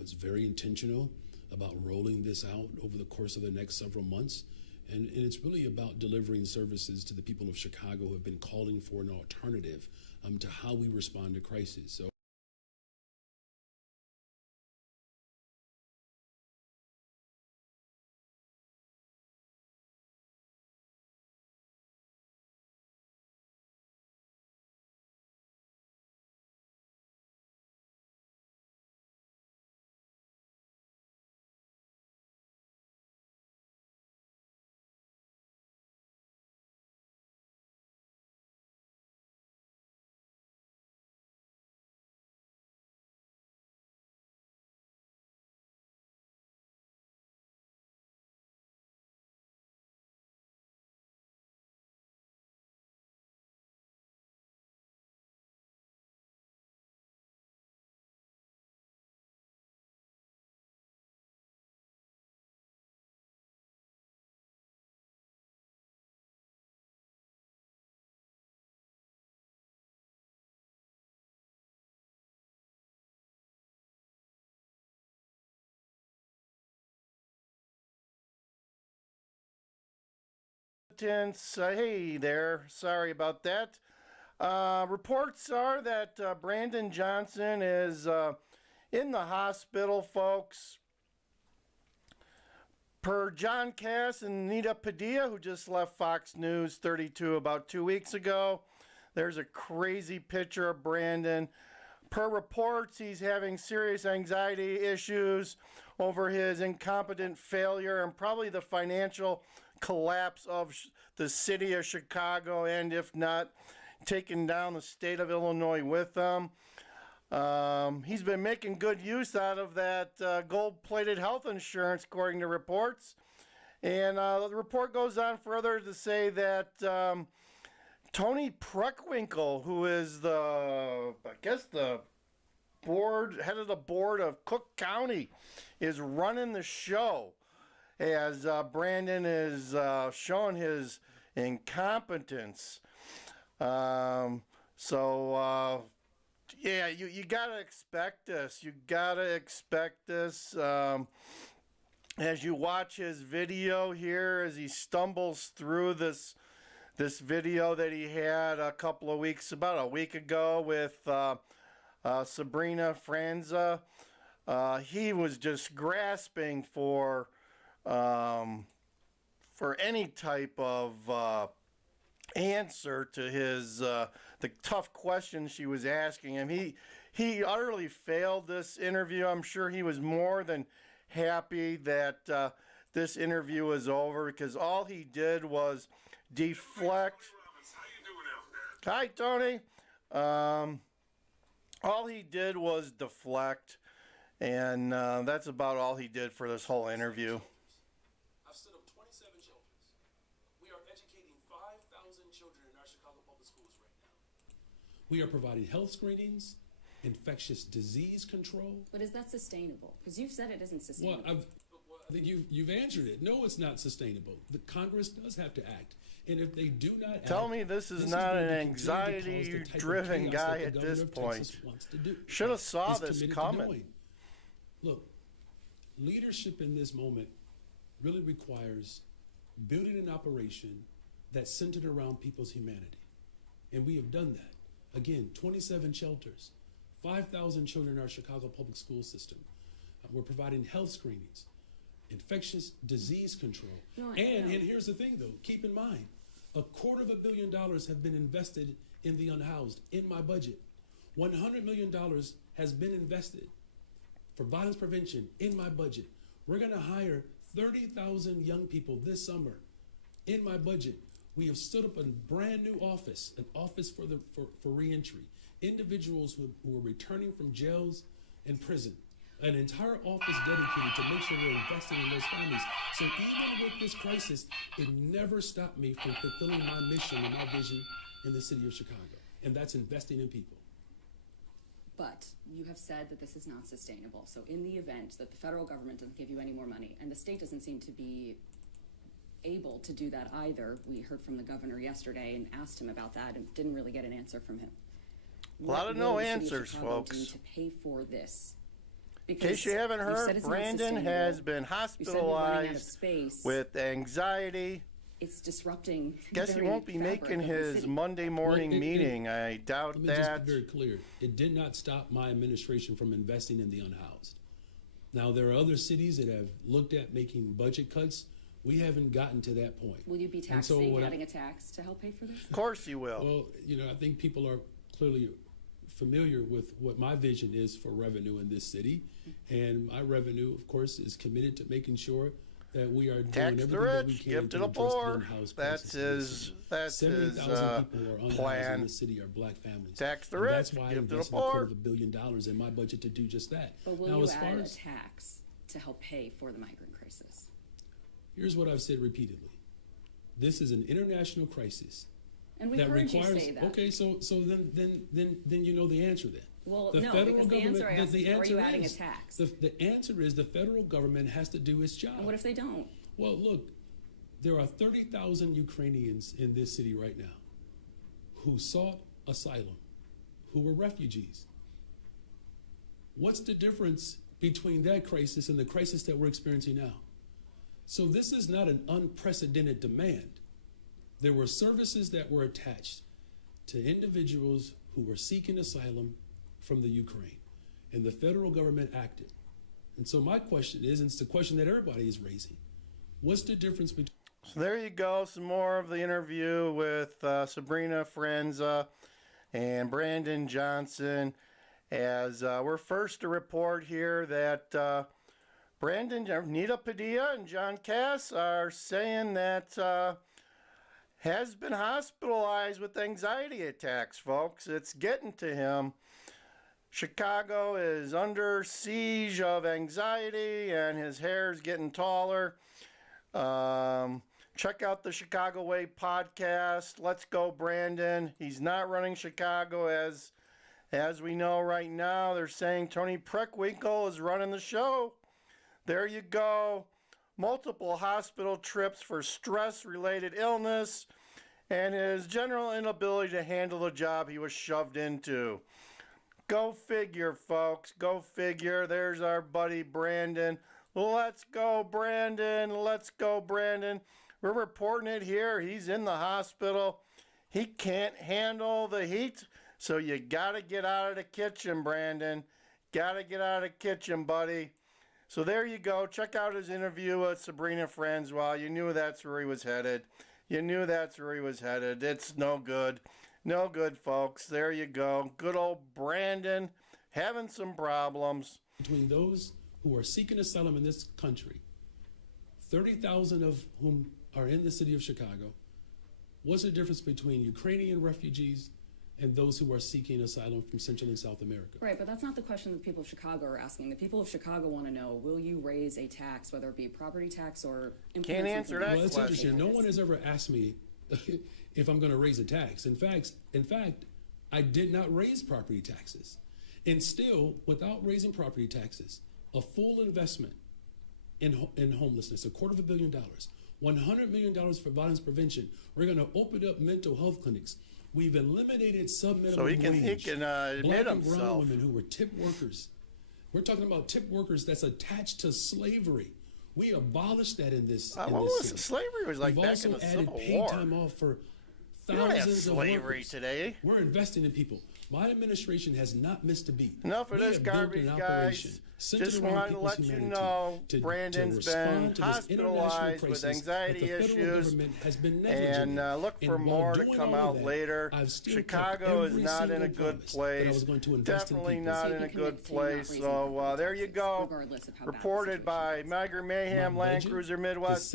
It's very intentional about rolling this out over the course of the next several months. And it's really about delivering services to the people of Chicago who have been calling for an alternative to how we respond to crises. So. Hey there, sorry about that. Reports are that Brandon Johnson is in the hospital, folks. Per John Cass and Nita Padilla, who just left Fox News 32 about 2 weeks ago, there's a crazy picture of Brandon. Per reports, he's having serious anxiety issues over his incompetent failure and probably the financial collapse of the city of Chicago, and if not, taking down the state of Illinois with them. He's been making good use out of that gold-plated health insurance, according to reports. And the report goes on further to say that Tony Preckwinkle, who is the head of the board of Cook County, is running the show as Brandon is showing his incompetence. Yeah, you gotta expect this. You gotta expect this. As you watch his video here, as he stumbles through this video that he had about a week ago with Sabrina Franza, he was just grasping for any type of answer to his the tough questions she was asking him. He utterly failed this interview. I'm sure he was more than happy that this interview was over, because all he did was deflect. Hi, Tony. All he did was deflect, and that's about all he did for this whole interview. I've stood up 27 shelters. We are educating 5,000 children in our Chicago public schools right now. We are providing health screenings, infectious disease control. But is that sustainable? Because you've said it isn't sustainable. Well, I think you've answered it. No, it's not sustainable. The Congress does have to act. And if they do not tell me this is not an anxiety-driven guy at this point. Should have saw this coming. Look, leadership in this moment really requires building an operation that's centered around people's humanity. And we have done that. Again, 27 shelters, 5,000 children in our Chicago public school system. We're providing health screenings, infectious disease control. And here's the thing, though. Keep in mind, $250 million have been invested in the unhoused in my budget. $100 million has been invested for violence prevention in my budget. We're going to hire 30,000 young people this summer in my budget. We have stood up a brand new office, an office for reentry, individuals who are returning from jails and prison. An entire office dedicated to make sure we're investing in those families. So even with this crisis, it never stopped me from fulfilling my mission and my vision in the city of Chicago. And that's investing in people. But you have said that this is not sustainable. So in the event that the federal government doesn't give you any more money, and the state doesn't seem to be able to do that either. We heard from the governor yesterday and asked him about that and didn't really get an answer from him. A lot of no answers, folks. Do to pay for this In case you haven't you've said heard, it's not Brandon sustainable. has been You said we're running out of hospitalized space. with anxiety. It's disrupting. Guess he very won't be fabric making of the his city. Monday morning Well, meeting. I doubt Let me just that. be very clear. It did not stop my administration from investing in the unhoused. Now, there are other cities that have looked at making budget cuts. We haven't gotten to that point. Will you be And so taxing, what adding a tax to help pay for this? Of course he will. Well, I think people are clearly familiar with what my vision is for revenue in this city. And my revenue, of course, is committed to making sure that we are doing Tax the everything that we rich, can give to to the address the poor. unhoused That's crisis in this his. city. That's his 70,000 people who are unhoused plan. in the city are black families. Tax the And rich, that's why I give to the invested poor. $250 million in my budget to do just that. But will now, you as add far a as tax to help pay for the migrant crisis? here's what I've said repeatedly: this is an international crisis And we've that heard requires. you say that. Okay, so then you know the answer then. Well, The no, federal because the government- answer I asked the is, are answer you adding a is- tax? The answer is the federal government has to do its job. And what if they don't? Well, look, there are 30,000 Ukrainians in this city right now who sought asylum, who were refugees. What's the difference between that crisis and the crisis that we're experiencing now? So this is not an unprecedented demand. There were services that were attached to individuals who were seeking asylum from the Ukraine, and the federal government acted. And so my question is, and it's the question that everybody is raising, what's the difference between So there you go. Some more of the interview with Sabrina Frenza and Brandon Johnson. As we're first to report here that Brandon, Nita Padilla, and John Cass are saying that has been hospitalized with anxiety attacks, folks. It's getting to him. Chicago is under siege of anxiety, and his hair's getting taller. Check out the Chicago Way podcast. Let's go, Brandon. He's not running Chicago as we know right now. They're saying Tony Preckwinkle is running the show. There you go. Multiple hospital trips for stress-related illness and his general inability to handle the job he was shoved into. Go figure, folks. Go figure. There's our buddy Brandon. Let's go, Brandon. Let's go, Brandon. We're reporting it here. He's in the hospital. He can't handle the heat, so you got to get out of the kitchen, Brandon. Got to get out of the kitchen, buddy. So there you go. Check out his interview with Sabrina Francois. You knew that's where he was headed. You knew that's where he was headed. It's no good. No good, folks. There you go. Good old Brandon having some problems. between those who are seeking asylum in this country, 30,000 of whom are in the city of Chicago? What's the difference between Ukrainian refugees and those who are seeking asylum from Central and South America? Right, but that's not the question that the people of Chicago are asking. The people of Chicago want to know, will you raise a tax, whether it be a property tax or Can't answer that Well, it's question. interesting. No one has ever asked me if I'm going to raise a tax. In fact, I did not raise property taxes. And still, without raising property taxes, a full investment in homelessness, $250 million, $100 million for violence prevention. We're going to open up mental health clinics. We've eliminated subminimum So he can wage. admit Black and brown himself. women who were tip workers. We're talking about tip workers that's attached to slavery. We abolished that in this. What in was this city. slavery was like We've back also in the added Civil paid War. time off for You don't have thousands of slavery workers. today. We're investing in people. My administration has not missed a beat. Enough of We this have built garbage, an guys. operation centered Just around wanted to people's let you humanity know to Brandon's respond been to this international hospitalized with crisis that anxiety the federal issues. government has been negligent And look in. for And more while to doing come all of out that, later. I've still kept Chicago is every not in a single good promise that I was place. going to invest in Definitely people. not So you in a can good commit to not place. raising So property there you taxes, go. regardless of how bad the Reported situation by is. Migrant Mayhem, My Land budget Cruiser Midwest.